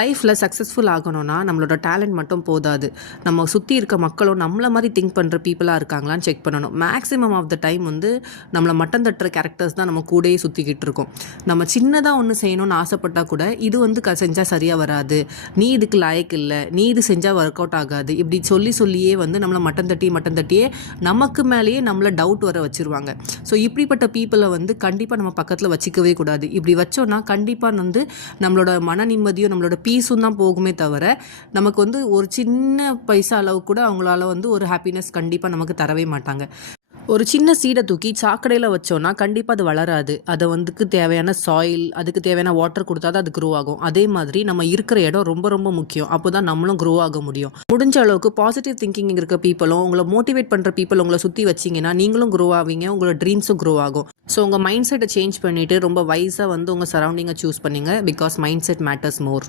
லைஃப்பில் சக்ஸஸ்ஃபுல் ஆகணும்னா நம்மளோட டேலண்ட் மட்டும் போதாது. நம்ம சுற்றி இருக்க மக்களும் நம்மள மாதிரி திங்க் பண்ணுற பீப்புளாக இருக்காங்களான்னு செக் பண்ணணும். மேக்ஸிமம் ஆஃப் த டைம் வந்து நம்மளை மட்டம் தட்டுற கேரக்டர்ஸ் தான் நம்ம கூடயே சுற்றிக்கிட்டு இருக்கோம். நம்ம சின்னதாக ஒன்று செய்யணும்னு ஆசைப்பட்டால் கூட இது வந்து செஞ்சால் சரியாக வராது, நீ இதுக்கு லாயக்கு இல்லை, நீ இது செஞ்சால் ஒர்க் அவுட் ஆகாது, இப்படி சொல்லியே வந்து நம்மளை மட்டம் தட்டியே நமக்கு மேலேயே நம்மளை டவுட் வர வச்சுருவாங்க. ஸோ இப்படிப்பட்ட பீப்புளை வந்து கண்டிப்பாக நம்ம பக்கத்தில் வச்சிக்கவே கூடாது. இப்படி வச்சோன்னா கண்டிப்பாக வந்து நம்மளோட மன நிம்மதியும் நம்மளோட பீஸும் தான் போகுமே தவிர நமக்கு வந்து ஒரு சின்ன பைசா அளவு கூட அவங்களால வந்து ஒரு ஹாப்பினஸ் கண்டிப்பாக நமக்கு தரவே மாட்டாங்க. ஒரு சின்ன சீடை தூக்கி சாக்கடையில் வச்சோன்னா கண்டிப்பாக அது வளராது. அதை வந்துக்கு தேவையான சாயில், அதுக்கு தேவையான வாட்டர் கொடுத்தா தான் அது க்ரோ ஆகும். அதே மாதிரி நம்ம இருக்கிற இடம் ரொம்ப ரொம்ப முக்கியம். அப்போ தான் நம்மளும் க்ரோ ஆக முடியும். முடிஞ்ச அளவுக்கு பாசிட்டிவ் திங்கிங் இருக்க பீப்புளும் உங்களை மோட்டிவேட் பண்ணுற பீப்புள் உங்களை சுற்றி வச்சிங்கன்னா நீங்களும் க்ரோ ஆவீங்க, உங்களோட ட்ரீம்ஸும் க்ரோ ஆகும். ஸோ உங்கள் மைண்ட் செட்டை சேஞ்ச் பண்ணிவிட்டு ரொம்ப வைஸாக வந்து உங்கள் சரௌண்டிங்கை சூஸ் பண்ணுங்கள். Because mind set matters more.